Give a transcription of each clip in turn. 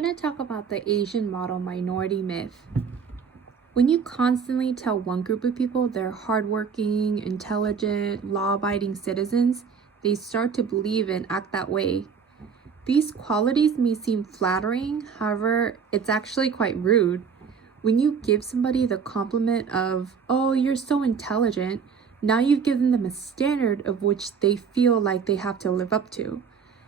going to talk about the Asian model minority myth. When you constantly tell one group of people they're hardworking, intelligent, law-abiding citizens, they start to believe and act that way. These qualities may seem flattering, however, it's actually quite rude. When you give somebody the compliment of, "Oh, you're so intelligent," now you've given them a standard of which they feel like they have to live up to.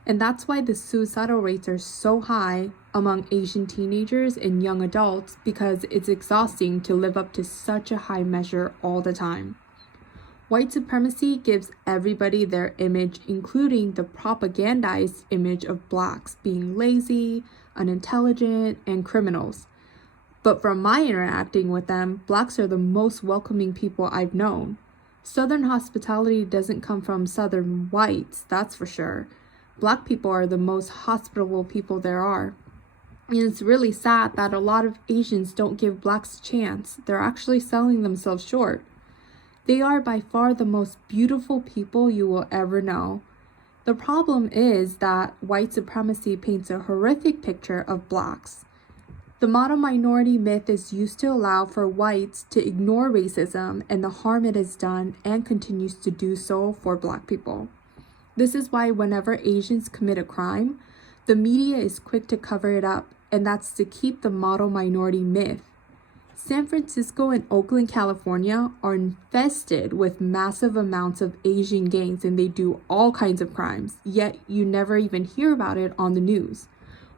And that's why the suicidal rates are so high among Asian teenagers and young adults, because it's exhausting to live up to such a high measure all the time. White supremacy gives everybody their image, including the propagandized image of blacks being lazy, unintelligent, and criminals. But from my interacting with them, blacks are the most welcoming people I've known. Southern hospitality doesn't come from Southern whites, that's for sure. Black people are the most hospitable people there are. And it's really sad that a lot of Asians don't give blacks a chance. They're actually selling themselves short. They are by far the most beautiful people you will ever know. The problem is that white supremacy paints a horrific picture of blacks. The model minority myth is used to allow for whites to ignore racism and the harm it has done and continues to do so for black people. This is why whenever Asians commit a crime, the media is quick to cover it up, and that's to keep the model minority myth. San Francisco and Oakland, California are infested with massive amounts of Asian gangs, and they do all kinds of crimes, yet you never even hear about it on the news.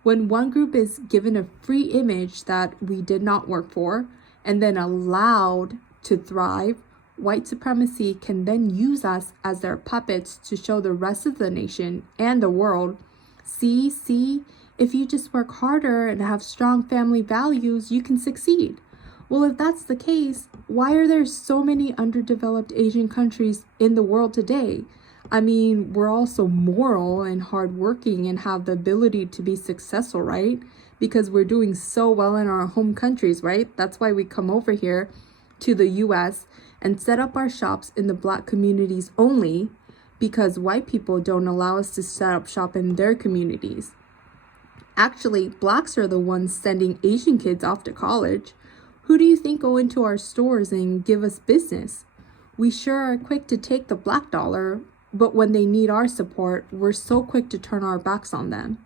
When one group is given a free image that we did not work for, and then allowed to thrive, white supremacy can then use us as their puppets to show the rest of the nation and the world, see, if you just work harder and have strong family values, you can succeed. Well, if that's the case, why are there so many underdeveloped Asian countries in the world today? I mean, we're all so moral and hardworking and have the ability to be successful, right? Because we're doing so well in our home countries, right? That's why we come over here to the US and set up our shops in the black communities only, because white people don't allow us to set up shop in their communities. Actually, blacks are the ones sending Asian kids off to college. Who do you think go into our stores and give us business? We sure are quick to take the black dollar, but when they need our support, we're so quick to turn our backs on them.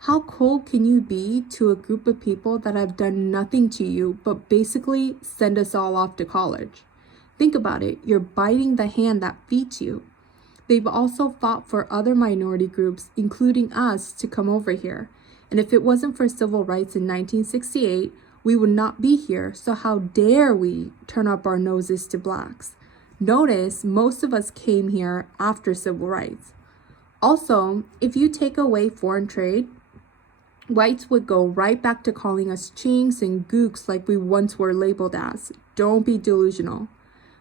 How cold can you be to a group of people that have done nothing to you but basically send us all off to college? Think about it, you're biting the hand that feeds you. They've also fought for other minority groups, including us, to come over here. And if it wasn't for civil rights in 1968, we would not be here, so how dare we turn up our noses to blacks? Notice, most of us came here after civil rights. Also, if you take away foreign trade, whites would go right back to calling us chinks and gooks like we once were labeled as. Don't be delusional.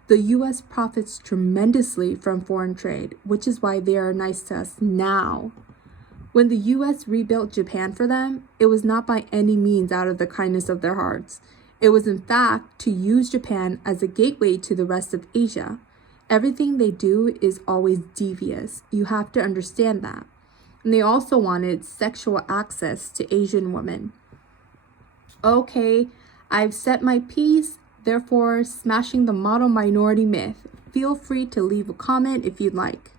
The US profits tremendously from foreign trade, which is why they are nice to us now. When the US rebuilt Japan for them, it was not by any means out of the kindness of their hearts. It was in fact to use Japan as a gateway to the rest of Asia. Everything they do is always devious. You have to understand that. And they also wanted sexual access to Asian women. Okay, I've said my piece, therefore smashing the model minority myth. Feel free to leave a comment if you'd like.